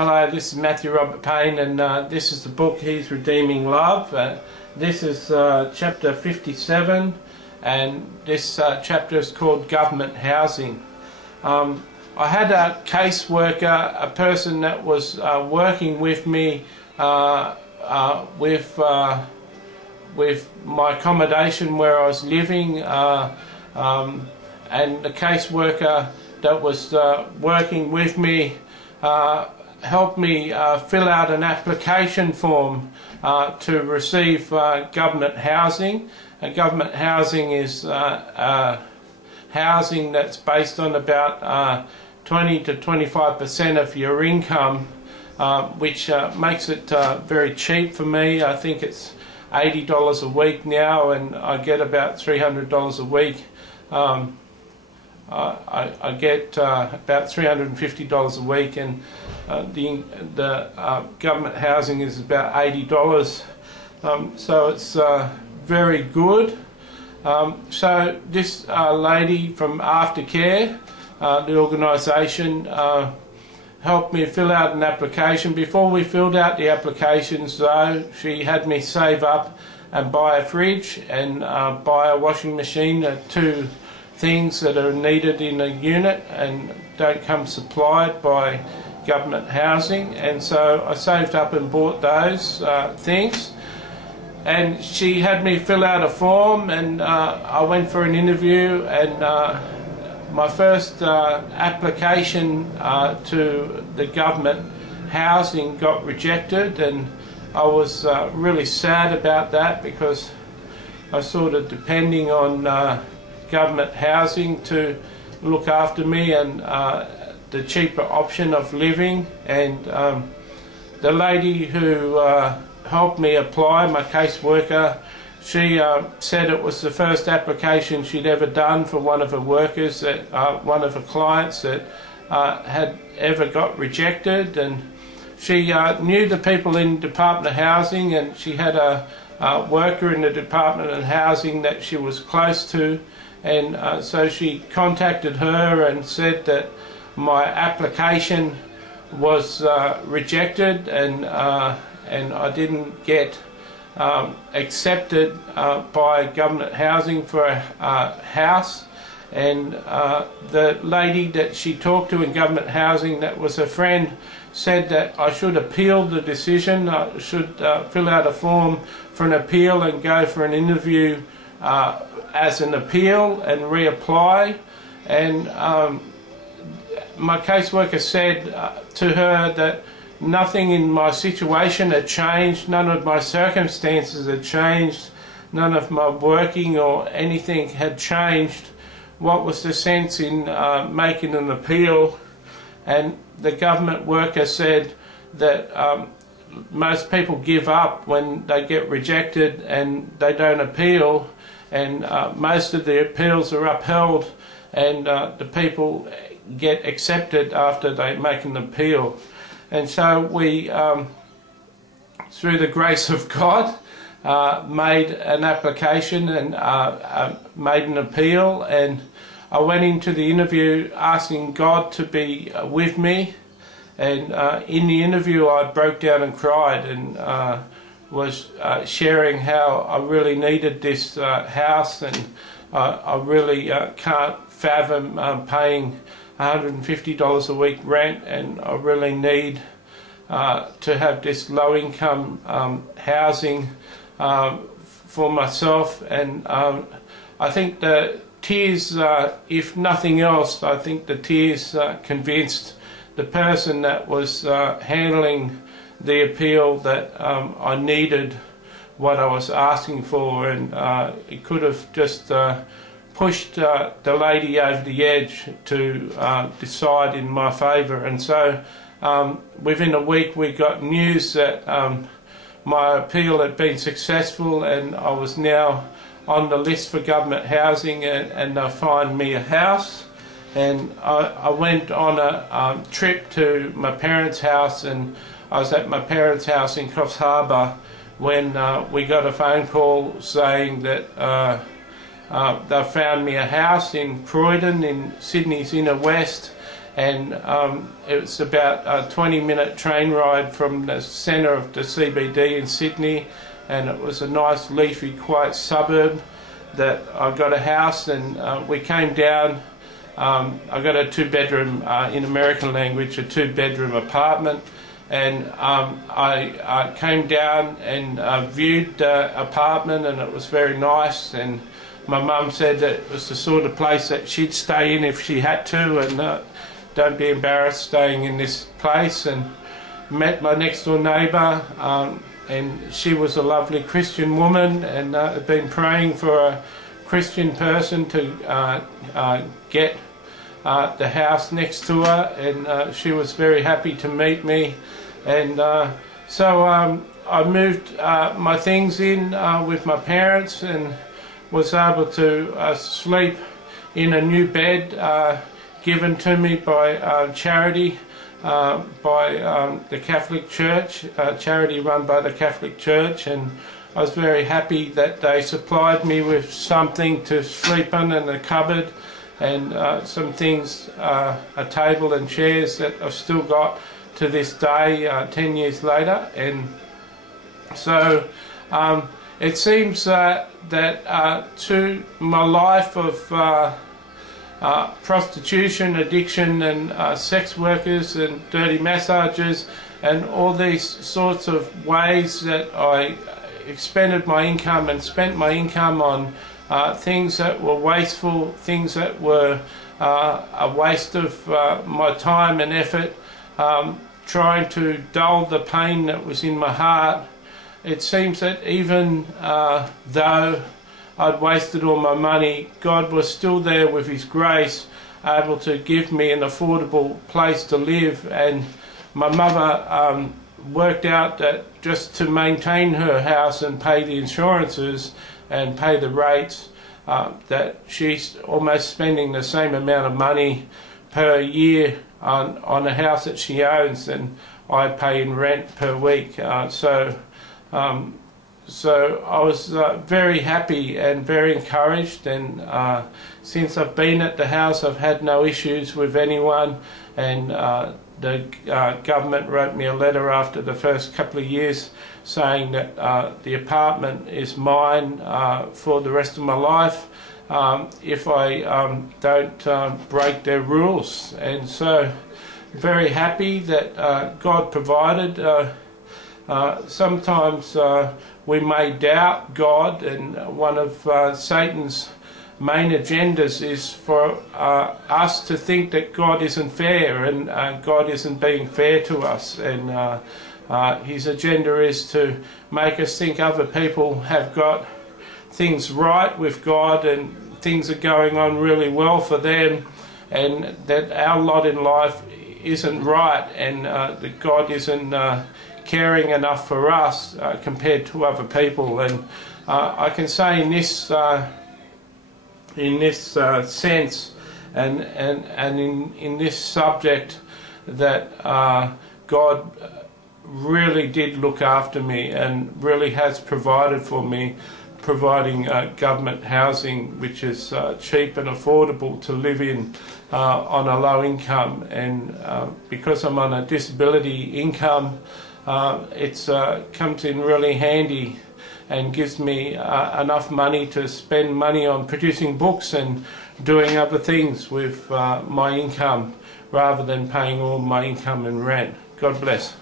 Hello, this is Matthew Robert Payne, and this is the book He's Redeeming Love. This is chapter 57, and this chapter is called Government Housing. I had a caseworker, a person that was working with me with my accommodation where I was living, and the caseworker that was working with me helped me fill out an application form to receive government housing. Government housing is housing that's based on about 20 to 25% of your income, which makes it very cheap for me. I think it's $80 a week now, and I get about $300 a week. I get about $350 a week, and the government housing is about $80, so it's very good. So this lady from Aftercare, the organisation, helped me fill out an application. Before we filled out the applications though, she had me save up and buy a fridge and buy a washing machine, two things that are needed in a unit and don't come supplied by government housing. And so I saved up and bought those things, and she had me fill out a form, and I went for an interview, and my first application to the government housing got rejected, and I was really sad about that, because I was sort of depending on government housing to look after me and the cheaper option of living. And the lady who helped me apply, my caseworker, she said it was the first application she'd ever done for one of her workers, that one of her clients that had ever got rejected. And she knew the people in Department of Housing, and she had a worker in the Department of Housing that she was close to. And so she contacted her and said that my application was rejected, and I didn't get accepted by government housing for a house. And the lady that she talked to in government housing, that was her friend, said that I should appeal the decision. I should fill out a form for an appeal and go for an interview as an appeal and reapply. And my caseworker said to her that nothing in my situation had changed, none of my circumstances had changed, none of my working or anything had changed. What was the sense in making an appeal? And the government worker said that most people give up when they get rejected and they don't appeal, and most of the appeals are upheld, and the people get accepted after they make an appeal. And so we, through the grace of God, made an application and made an appeal, and I went into the interview asking God to be with me. And in the interview I broke down and cried, and was sharing how I really needed this house, and I really can't fathom paying $150 a week rent, and I really need to have this low-income housing for myself. And I think the tears, if nothing else, I think the tears convinced the person that was handling the appeal that I needed what I was asking for, and it could have just pushed the lady over the edge to decide in my favour. And so within a week we got news that my appeal had been successful, and I was now on the list for government housing, and they found me a house. And I went on a trip to my parents' house, and I was at my parents' house in Coffs Harbour when we got a phone call saying that they found me a house in Croydon, in Sydney's inner west, and it was about a 20-minute train ride from the centre of the CBD in Sydney, and it was a nice leafy quiet suburb that I got a house, and we came down. I got a 2-bedroom, in American language, a 2-bedroom apartment, and I came down and viewed the apartment, and it was very nice, and my mum said that it was the sort of place that she'd stay in if she had to, and don't be embarrassed staying in this place. And met my next door neighbour, and she was a lovely Christian woman, and had been praying for a Christian person to get the house next to her, and she was very happy to meet me. And so I moved my things in with my parents, and was able to sleep in a new bed given to me by charity, by the Catholic Church, charity run by the Catholic Church, and I was very happy that they supplied me with something to sleep in, and a cupboard, and some things, a table and chairs that I've still got to this day, 10 years later. And so it seems that to my life of prostitution, addiction, and sex workers and dirty massages, and all these sorts of ways that I expended my income and spent my income on things that were wasteful, things that were a waste of my time and effort, trying to dull the pain that was in my heart. It seems that even though I'd wasted all my money, God was still there with His grace, able to give me an affordable place to live. And my mother worked out that just to maintain her house and pay the insurances and pay the rates, that she's almost spending the same amount of money per year on a house that she owns than I pay in rent per week. So I was very happy and very encouraged, and since I've been at the house I've had no issues with anyone, and the government wrote me a letter after the first couple of years saying that the apartment is mine for the rest of my life if I don't break their rules. And so very happy that God provided. Sometimes we may doubt God, and one of Satan's main agendas is for us to think that God isn't fair, and God isn't being fair to us, and his agenda is to make us think other people have got things right with God and things are going on really well for them, and that our lot in life isn't right, and that God isn't caring enough for us compared to other people. And I can say in this sense and in this subject that God really did look after me and really has provided for me, providing government housing which is cheap and affordable to live in on a low income. And because I'm on a disability income, it comes in really handy and gives me enough money to spend money on producing books and doing other things with my income, rather than paying all my income in rent. God bless.